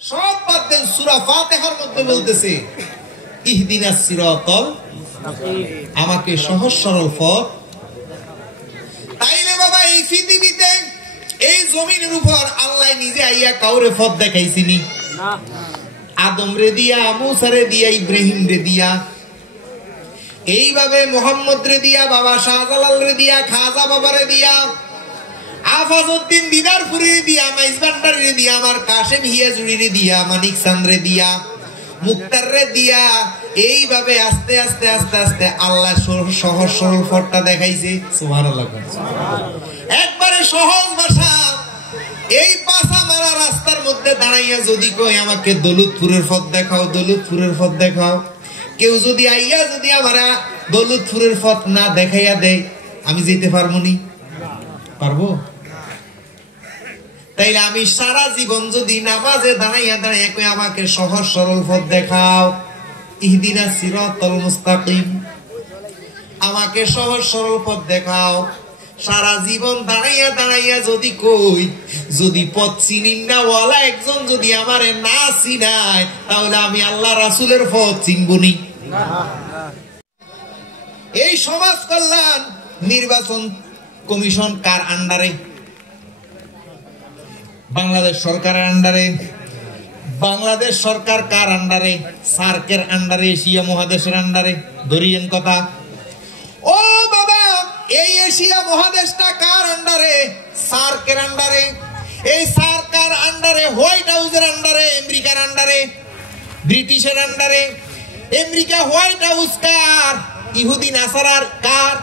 সব বাদ দেন, সূরা ফাতিহার মধ্যে বলতেছে ইহদিনাস সিরাতাল মুস্তাকিম, আমাকে সহজ সরল পথ। তাইলে বাবা এই পৃথিবীতে এই জমিনের উপর আল্লাহ নিজে আইয়া কাউরে পথ দেখাইছিনি না? আদম রে দিয়া, মুসা রে দিয়া, ইব্রাহিম রে দিয়া, এইভাবে মোহাম্মদ রে দিয়া, বাবা শাহজালাল রে দিয়া, খাজা বাবা রে দিয়া, আফাজউদ্দিন দিনারপুরি রে দিয়া, মাইজবান্ডার রে দিয়া, আমার কাশেম হিয়াজুরি রে দিয়া, মানিক চাঁদ রে দিয়া, মুক্তার রে দিয়া, এইভাবে আস্তে আস্তে আস্তে আস্তে আল্লাহ সহজ সরল পথটা দেখাইছে। সুবহানাল্লাহ। একবারে সহজ ভাষা। এই পাছা মারা রাস্তার মধ্যে দাঁড়াইয়া যদি কই আমাকে দৌলতপুরের পথ দেখাও, দৌলতপুরের পথ দেখাও, কেউ যদি আইয়া যদি আমারা দৌলতপুরের পথ না দেখাইয়া দেয়, আমি যেতে পারবো নি? পারবো? তাইলে আমি সারা জীবন যদি নামাজে দাঁড়াইয়া দাঁড়াইয়া কই আমাকে সহজ সরল পথ দেখাও, ইহদিনাস সিরাতাল মুস্তাকিম, আমাকে সহজ সরল পথ দেখাও, সারা জীবন দাঁড়াইয়া দাঁড়াইয়া যদি কই, যদি পথ চিনিন না ওয়ালা একজন যদি আমারে না চিনায়, তাহলে আমি আল্লাহ রাসূলের পথ চিনবনি। এই সমাজ কল্যাণ নির্বাচন কমিশন কার আন্ডারে? বাংলাদেশ সরকারের আন্ডারে। বাংলাদেশ সরকার কার আন্ডারে? সার্কের আন্ডারে, এশিয়া মহাদেশের আন্ডারে। ধরিয়েন কথা। ও বাবা, এই এশিয়া মহাদেশটা কার আন্ডারে? সার্কের আন্ডারে। এই সার্কার আন্ডারে, হোয়াইট হাউসের আন্ডারে, আমেরিকার আন্ডারে, ব্রিটিশের আন্ডারে। আমেরিকা হোয়াইট হাউস কার? ইহুদি নাসারার। কার?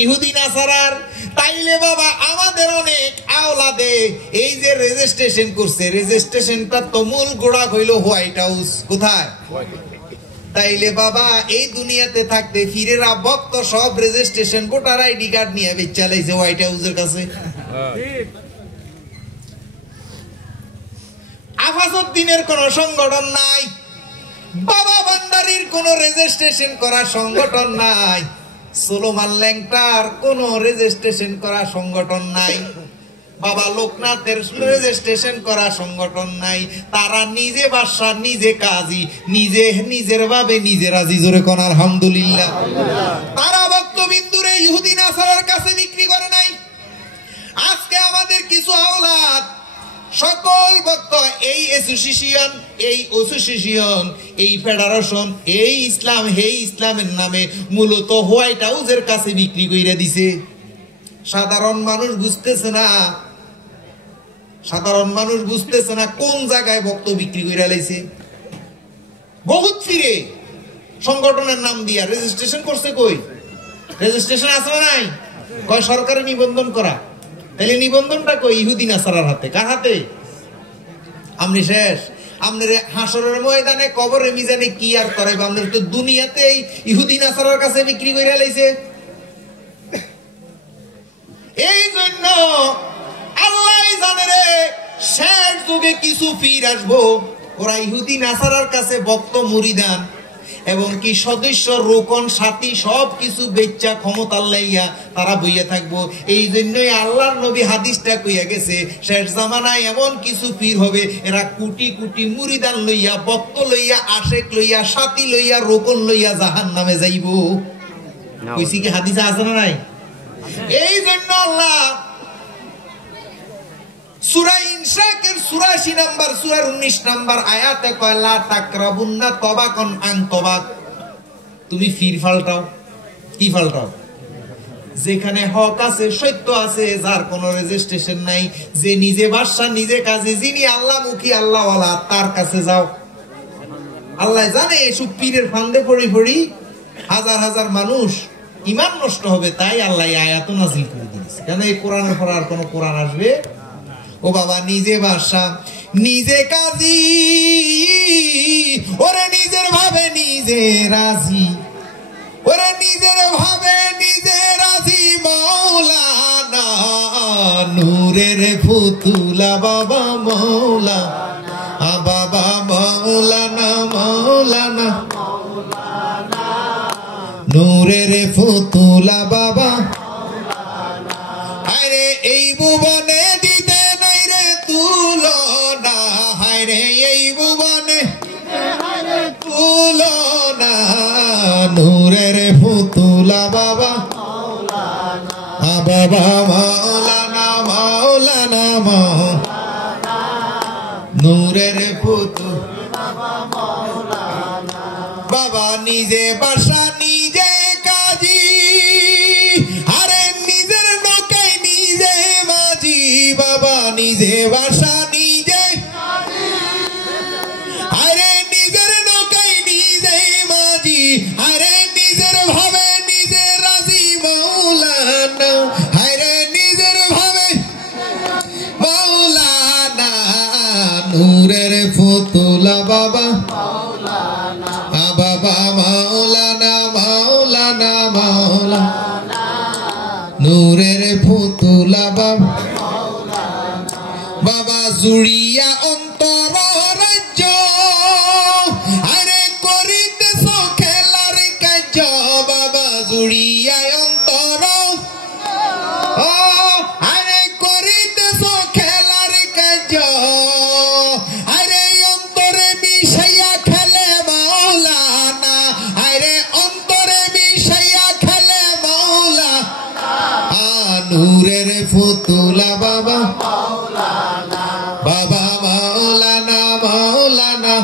ইহুদি নাসারার। তাইলে বাবা আমাদের অনেক আওলাদে এই যে রেজিস্ট্রেশন করছে, রেজিস্ট্রেশনটা তো মূল গোড়া হইল হোয়াইট হাউস। কোথায়? তাইলে বাবা এই দুনিয়াতে থাকতে ফিরেরা ভক্ত সব রেজিস্ট্রেশন ভোটার আইডি কার্ড নিয়ে চালাইছে হোয়াইট হাউসের কাছে। আফাজউদ্দিনের কোন সংগঠন নাই, বাবা ভান্ডারীর কোন রেজিস্ট্রেশন করা সংগঠন নাই, সোলোমান ল্যাংটার কোন রেজিস্ট্রেশন করা সংগঠন নাই, বাবা লোকনাথের রেজিস্ট্রেশন করা সংগঠন নাই। তারা নিজে বাদশা, নিজে কাজী, নিজে নিজের ভাবে নিজে রাজি। জোরে কোন আলহামদুলিল্লাহ। তারা ভক্তবিন্দুরে ইহুদি নাসারার কাছে বিক্রি করে নাই। আজকে আমাদের কিছু আওলাদ সকল ভক্ত এই অ্যাসোসিয়েশন, এই ফেডারেশন, এই ইসলাম, এই ইসলামের নামে মূলত হোয়াইট হাউসের কাছে বিক্রি কইরা দিছে। সাধারণ মানুষ বুঝতেছে না, সাধারণ মানুষ বুঝতেছে না কোন জায়গায় ভক্ত বিক্রি কইরা লাইছে। বহুত ফিরে সংগঠনের নাম দিয়া রেজিস্ট্রেশন করছে। কই রেজিস্ট্রেশন আছে না নাই? কয় সরকারে নিবন্ধন করা। তাহলে নিবন্ধনটা কই? ইহুদি নাসারার হাতে। কার হাতে? আমনি শেষ। আপনার হাসরের ময়দানে, কবরে, মিজানে কি আর করাইব? আপনার তো দুনিয়াতেই ইহুদি নাসারার কাছে বিক্রি কইরা লাইছে। এই জন্য আল্লাহ জানে রে, শেষ যুগে কিছু পীর আসবো, ওরা ইহুদি নাসারার কাছে ভক্ত মুরিদান এবং কি সদস্য, রোকন, সাথী সব কিছু বেচ্চা ক্ষমতার লাইয়া তারা বইয়া থাকবো। এই জন্যই আল্লাহর নবী হাদিসটা কইয়া গেছে, শেষ জামানায় এমন কিছু পীর হবে, এরা কোটি কোটি মুরিদান লইয়া, ভক্ত লইয়া, আশেক লইয়া, সাথী লইয়া, রোকন লইয়া জাহান্নামে যাইব। কইছি কি হাদিসে আছে না নাই? এই জন্য আল্লাহ সূরা ইনশাকের ৮৪ নাম্বার সূরার ১৯ নাম্বার আয়াতে কয় লা তাকরাবুন্না তবাকান আন তবাক। তুমি ফির ফালটাও। কি ফালটাও? যেখানে হক আছে, সত্য আছে, যার কোনো রেজিস্ট্রেশন নাই, যে নিজে বাদশা, নিজে কাজী, যিনি আল্লাহমুখী, আল্লাহওয়ালা, তার কাছে যাও। আল্লাহ জানে এসব পীরের ফান্দে পড়ি পড়ি হাজার হাজার মানুষ ঈমান নষ্ট হবে। তাই আল্লাহ আয়াত নাযিল করে দিয়েছে। কেন এই কোরআনের পর আর কোন কোরআন আসবে? ও বাবা, নিজে বাদশা, নিজে কাজী, ওরে নিজের ভাবে নিজে রাজি, ওরে নিজের ভাবে নিজে রাজি। মাওলানা নূরের ফুতুলা বাবা মাওলানা, বাবা মাওলানা, মাওলানা নূরের ফুতুলা বাবা। আরে এই ভুবনে দিতে নাই রে তুলনা, হায় ফুতুলা বাবা বাবা মাওলানা মাওলানা মাওলানা নূরের ফুতুল বাবা নিজে বাসা নিজে কাজী আরে নিজের নৌকায় নিজে মাঝি বাবা নিজে বাসা নিজে আরে নিজের নৌকায় নিজে মাঝি আরে নিজের ভাবে নিজে রাজি মাওলানা আরে নিজের ভাবে মাওলানা নূরের ফুতুলা বাবা বাবা মাওলানা মাওলানা মাওলানা নূরের ফুতুলা বাবা বাবা জুড়িয়া অন্তর রাজ্য আরে করিতেছ খেলার কাজ বাবা জুড়িয়া অন্তর আরে করিতেছ খেলার কাজ আরে অন্তরে মিশাইয়া খেলে মাওলানা আরে অন্তরে মিশাইয়া খেলে মাওলানা নূরের ফুতুলা বাবা বাবা মাওলানা মাওলানা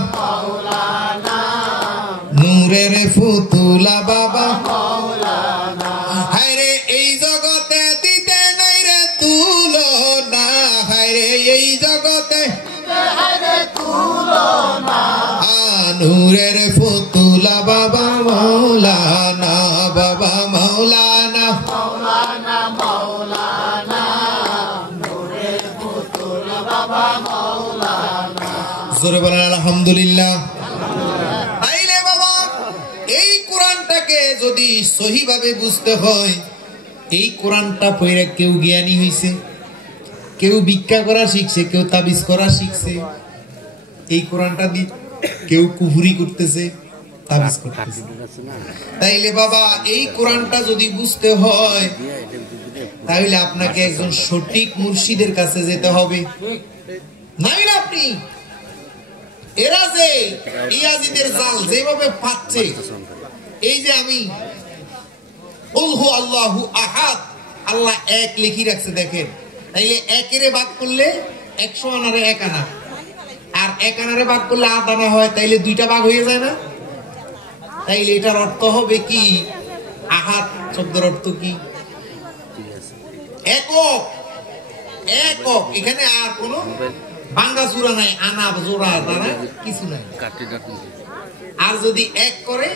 নূরের ফুতুলা বাবা হায়রে এই জগতে দিতে নাই রে তুলনা হায়রে এই জগতে নূরের ফুতুলা বাবা মাওলানা বাবা মাওলানা জোরে বলেন আলহামদুলিল্লাহ। তাইলে বাবা এই কোরআনটাকে যদি সহিভাবে বুঝতে হয় এই কোরআনটা পড়ে কেউ জ্ঞানী হইছে, কেউ ভিক্ষা করা শিখছে, কেউ তাবিজ করা শিখছে, এই কোরআনটা দিয়ে কেউ কুফরি করতেছে, তাবিজ করতেছে। তাইলে বাবা এই কোরআনটা যদি বুঝতে হয় তাহলে আপনাকে একজন সঠিক মুর্শিদের কাছে যেতে হবে। নাইলে আপনি এরা যে ইয়াজিদের জাল যেভাবে পাচ্ছে, এই যে আমি উলহু আল্লাহু আহাদ আল্লাহ এক লিখি রাখছে দেখেন, তাইলে একেরে ভাগ করলে 100 আনারে 1 আনা, আর 1 আনারে ভাগ করলে 8 আনা হয়, তাইলে 2টা ভাগ হয়ে যায় না? তাইলে এটার অর্থ হবে কি? আহাদ শব্দের অর্থ কি? একক। একক, এখানে আর কোন ভাঙ্গা চূড়া নাই, আনা জোড়া দ্বারা কিছু নাই। আর যদি এক করে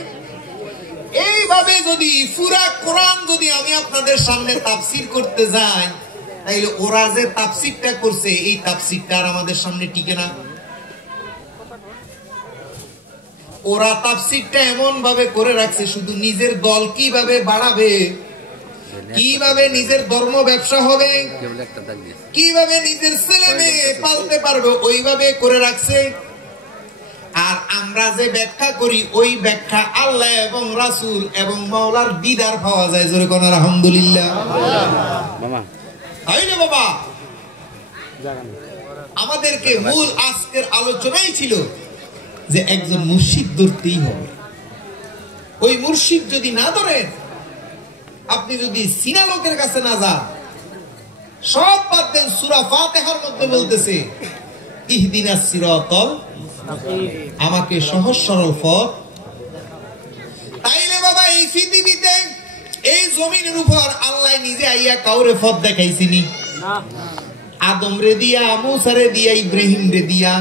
এইভাবে যদি পুরা কোরআন যদি আমি আপনাদের সামনে তাফসীর করতে যাই, তাইলে ওরা যে তাফসীরটা করছে এই তাফসীরটা আর আমাদের সামনে টিকে না। ওরা তাফসীরটা এমন ভাবে করে রাখছে, শুধু নিজের দল কিভাবে বাড়াবে, কিভাবে নিজের ধর্ম ব্যবসা হবে, কিভাবে নিজের ছেলে মেয়ে পালতে পারবে, ওইভাবে করে রাখছে। আর আমরা যে ব্যাখ্যা করি ওই ব্যাখ্যা আল্লাহ এবং রাসূল এবং মাওলার দিদার পাওয়া যায়। জোরে কোন আলহামদুলিল্লাহ। তাইলে বাবা আমাদেরকে মূল আজকের আলোচনাই ছিল যে একজন মুর্শিদ ধরতেই হবে। ওই মুর্শিদ যদি না ধরেন, আপনি যদি সিনা লোকের কাছে না যান, সব বাদ দেন, সূরা ফাতিহার মধ্যে বলতেছে ইহদিনাস সিরাতাল, আমাকে সহজ সরল পথ। তাইলে বাবা এই পৃথিবীতে এই জমিনের উপর আল্লাহ নিজে আইয়া কাউরে পথ দেখাইছিনি? আদম রে দিয়া, মুসা রে দিয়া, ইব্রাহিম রে দিয়া,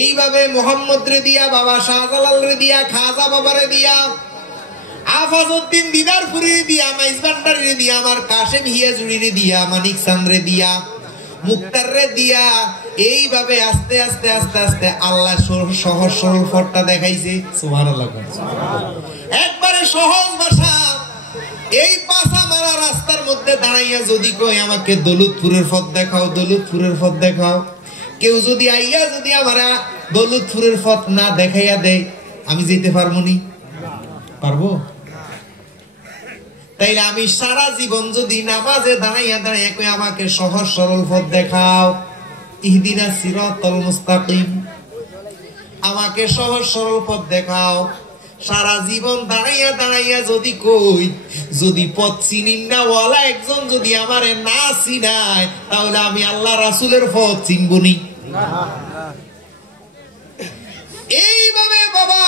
এইভাবে মোহাম্মদ রে দিয়া, বাবা শাহজালাল রে দিয়া, খাজা বাবা রে দিয়া, আফাজউদ্দিন দিনারপুরি রে দিয়া, মাইজ ভান্ডারি রে দিয়া, আমার কাশেম হিয়াজুরি রে দিয়া, মানিক চাঁদ রে দিয়া, মুক্তার রে দিয়া, এইভাবে আস্তে আস্তে আস্তে আস্তে আল্লাহ সহজ সরল পথটা দেখাইছে। সুবহানাল্লাহ। একবারে সহজ ভাষা। এই পাছা মারা রাস্তার মধ্যে দাঁড়াইয়া যদি কই আমাকে দৌলতপুরের পথ দেখাও, দৌলতপুরের পথ দেখাও, কেউ যদি আইয়া যদি আমারা দৌলতপুরের পথ না দেখাইয়া দেয়, আমি যেতে পারবো নি? পারবো? তাইলে আমি সারা জীবন যদি নামাজে দাঁড়াইয়া দাঁড়াইয়া কই আমাকে সহজ সরল পথ দেখাও, ইহদিনাস সিরাতাল মুস্তাকিম, আমাকে সহজ সরল পথ দেখাও, সারা জীবন দাঁড়াইয়া দাঁড়াইয়া যদি কই, যদি পথ চিনিন না ওয়ালা একজন যদি আমারে না চিনায়, তাহলে আমি আল্লাহ রাসূলের পথ চিনবনি। এইভাবে বাবা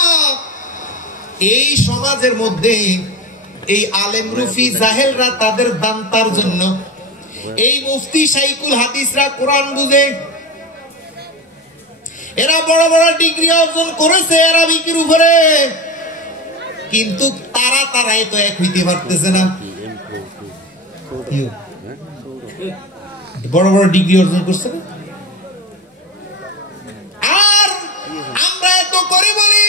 এই সমাজের মধ্যে এই আলেম রুফি জাহেলরা তাদের দান্তার জন্য, এই মুফতি শাইখুল হাদিসরা কোরআন বুঝে, এরা বড় বড় ডিগ্রি অর্জন করেছে আরবিকের উপরে, কিন্তু তারাই তো এক হইতে পারতেছে না। বড় বড় ডিগ্রি অর্জন করছে না, আর আমরা এত করে বলি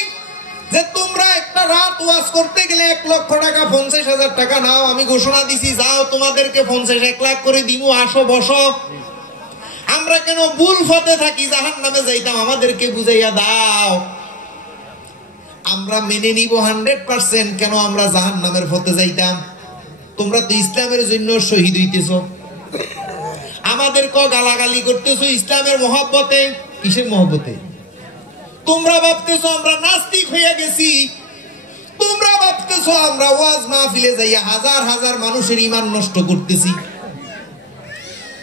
যে তোমরা একটা রাত ওয়াজ করতে গেলে 1 লক্ষ টাকা 50,000 টাকা নাও, আমি ঘোষণা দিছি যাও তোমাদেরকে 50-1 লাখ করে দিব, আসো বসো। আমরা কেন ভুল পথে থাকি, জাহান্নামে যাইতাম, আমাদেরকে বুঝাইয়া দাও। আমরা মেনে নিব 100%, কেন আমরা জাহান্নামের পথে যাইতাম? তোমরা তো ইসলামের জন্য শহীদ হইতেছো, আমাদেরকে গালাগালি করতেছো ইসলামের মহব্বতে। কিসের মহব্বতে? তোমরা ভাবতেছো আমরা নাস্তিক হইয়া গেছি, তোমরা ভাবতেছো আমরা ওয়াজ মাহফিলে যাইয়া হাজার হাজার মানুষের ঈমান নষ্ট করতেছি।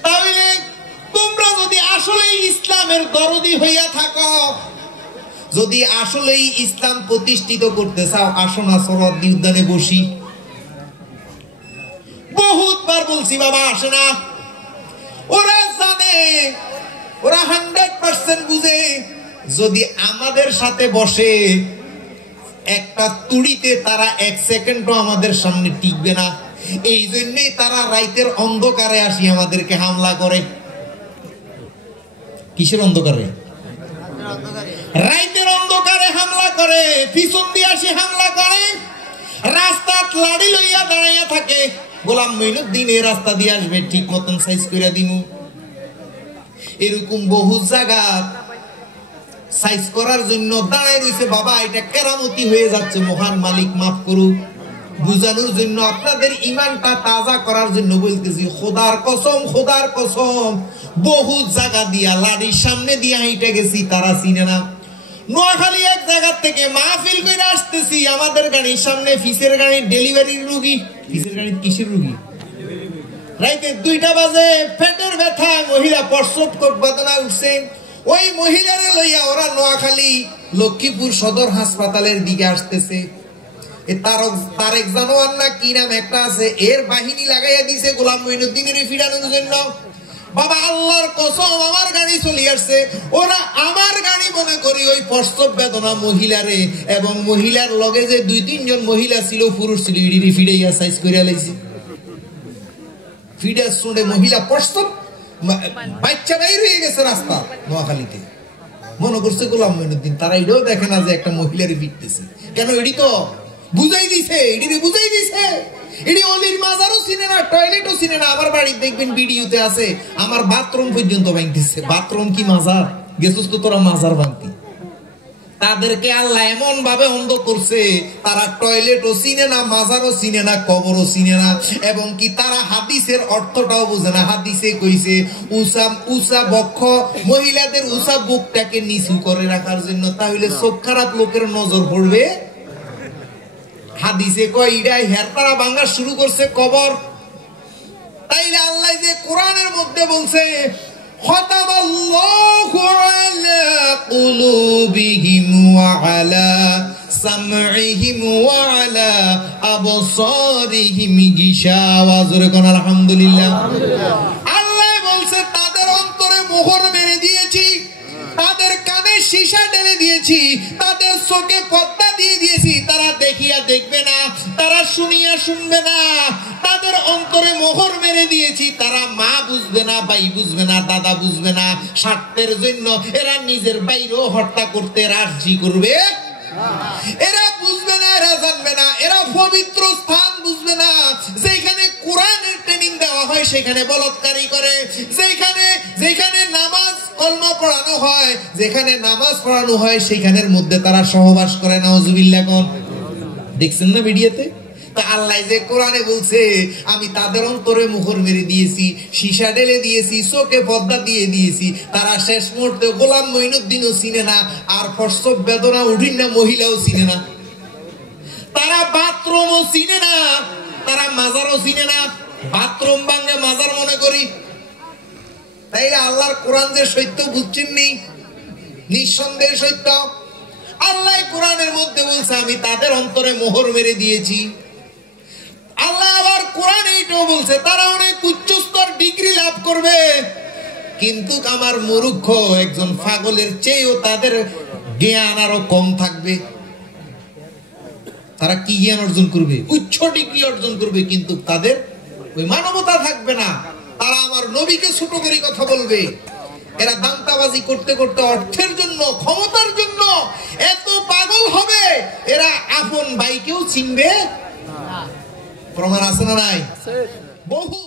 তাহলে তোমরা যদি আসলেই ইসলামের দরদি হইয়া থাকো, যদি আসলেই ইসলাম প্রতিষ্ঠিত করতে চাও, আসো না সরোয়ার্দী উদ্যানে বসি। বহুতবার বলছি বাবা, আসে না। ওরা জানে, ওরা 100% বুঝে, যদি আমাদের সাথে বসে একটা তুড়িতে তারা 1 সেকেন্ডও আমাদের সামনে টিকবে না। এই জন্যই তারা রাতের অন্ধকারে আসি আমাদেরকে হামলা করে। কিসের অন্ধকারে? রাতের অন্ধকারে হামলা করে, পিছন দিয়ে আসি হামলা করে, রাস্তা লাড়ি লইয়া দাঁড়াইয়া থাকে। গোলাম মঈনুদ্দিন এই রাস্তা দিয়ে আসবে, ঠিক মতন সাইজ করে দিমু। এরকম বহু জায়গা সাইজ করার জন্য দাঁড়ায় রয়েছে। বাবা এটা কেরামতি হয়ে যাচ্ছে, মহান মালিক মাফ করুক। বুঝানোর জন্য, আপনাদের ইমানটা তাজা করার জন্য বলতেছি, খোদার কসম, খোদার কসম, বহু জায়গা দিয়া লাড়ির সামনে দিয়া হেঁটে গেছি, তারা চিনে না। নোয়াখালী এক জায়গা থেকে মাহফিল করে আসতেছি, আমাদের গাড়ির সামনে ফিসের গাড়ির ডেলিভারির রুগী। ফিসের গাড়ির কিসের রুগী? রাইতে 2টা বাজে, পেটের ব্যথা, মহিলা প্রসব বেদনা উঠছে। ওই মহিলারে লইয়া ওরা নোয়াখালী লক্ষ্মীপুর সদর হাসপাতালের দিকে আসতেছে। তারেক জানোয়ার না কি নাম একটা আছে, এর বাহিনী লাগাইয়া দিছে গোলাম মঈনুদ্দিনের ফিরানোর জন্য। বাবা আল্লাহর কসম, আমার গাড়ি চলে আসছে, ওরা আমার গাড়ি মনে করি ওই প্রসব বেদনা মহিলারে এবং মহিলার লগে যে 2-3 জন মহিলা ছিল, পুরুষ ছিল, ইডিরি ফিডাইয়া সাইজ করিয়া লাইছে। ফিডার শুনে মহিলা প্রসব বাচ্চা বাইর হয়ে গেছে রাস্তা নোয়াখালীতে। মনে করছে গোলাম মঈনুদ্দিন, তারা এটাও দেখে না যে একটা মহিলারে ফিরতেছে। কেন? এটি তো বুঝাই দিছে, এটি বুঝাই দিছে। এটি অলির মাজারও চিনে না, টয়লেটও চিনে না। আমার বাড়ি দেখবেন ভিডিওতে আছে, আমার বাথরুম পর্যন্ত ভাঙতেছে। বাথরুম কি মাজার? গেছিস তো তোরা মাজার ভাঙতি। তাদেরকে আল্লাহ এমন ভাবে অন্ধ করছে, তারা টয়লেটও চিনে না, মাজারও চিনে না, কবরও চিনে না, এবং কি তারা হাদিসের অর্থটাও বোঝে না। হাদিসে কইছে উঁচা বক্ষ, মহিলাদের উঁচা বুকটাকে নিচু করে রাখার জন্য। তাহলে চোখ খারাপ লোকের নজর পড়বে। হাদিসে কয় ইডা হেরতারা ভাঙা শুরু করছে কবর। তাইলে আল্লাহ যে কোরআনের মধ্যে বলছে, খতামাল্লাহু আলা কুলুবিহিম ওয়া আলা সামঈহিম ওয়া আলা আবসারিহিম গিশাওয়া। জোরে কোন আলহামদুলিল্লাহ। আল্লাহ বলছে তাদের অন্তরে মোহর মেরে দিয়েছি, তাদের কানে সীসা ঢেলে দিয়েছি, তাদের চোখে পর্দা দিয়ে দিয়েছি। তারা দেখিয়া দেখবে না, তারা শুনিয়া শুনবে না, তাদের অন্তরে মোহর মেরে দিয়েছি। তারা মা বুঝবে না, ভাই বুঝবে না, দাদা বুঝবে না। স্বার্থের জন্য এরা নিজের বাইরেও হত্যা করতে রাজি করবে। এরা বুঝবে না, এরা জানবে না, এরা পবিত্র স্থান বুঝবে না। যেখানে কোরআনের ট্রেনিং দেওয়া হয় সেখানে বলৎকারী করে, যেখানে নামাজ কলমা পড়ানো হয়, যেখানে নামাজ পড়ানো হয় সেখানের মধ্যে তারা সহবাস করে। নাউজুবিল্লাহ। কোন দেখছেন না ভিডিওতে? তা আল্লাহ যে কোরআনে বলছে, আমি তাদের অন্তরে মোহর মেরে দিয়েছি, সীসা ঢেলে দিয়েছি, চোখে পর্দা দিয়ে দিয়েছি। তারা শেষ মুহূর্তে গোলাম মঈনুদ্দিনও চিনে না, আর প্রসব বেদনা উঠিন না মহিলাও চিনে না। তারা বাথরুমও চিনে না, তারা মাজারও চিনে না। বাথরুম ভাঙে মাজার মনে করি। তাই আল্লাহর কোরআন যে সত্য বুঝছেন নি, নিঃসন্দেহে সত্য। আল্লাহ কোরআনের মধ্যে বলছে আমি তাদের অন্তরে মোহর মেরে দিয়েছি। আল্লাহ আবার কোরআন এইটাও বলছে তারা অনেক উচ্চস্তর ডিগ্রি লাভ করবে, কিন্তু আমার মূর্খ একজন পাগলের চেয়েও তাদের জ্ঞান আরো কম থাকবে। তারা কি জ্ঞান অর্জন করবে? উচ্চ ডিগ্রি অর্জন করবে, কিন্তু তাদের ওই মানবতা থাকবে না। তারা আমার নবীকে ছোট করে কথা বলবে। এরা দান্তাবাজি করতে করতে অর্থের জন্য, ক্ষমতার জন্য এত পাগল হবে, এরা আপন ভাইকেও চিনবে। প্রমাণ আছে না নাই? বহু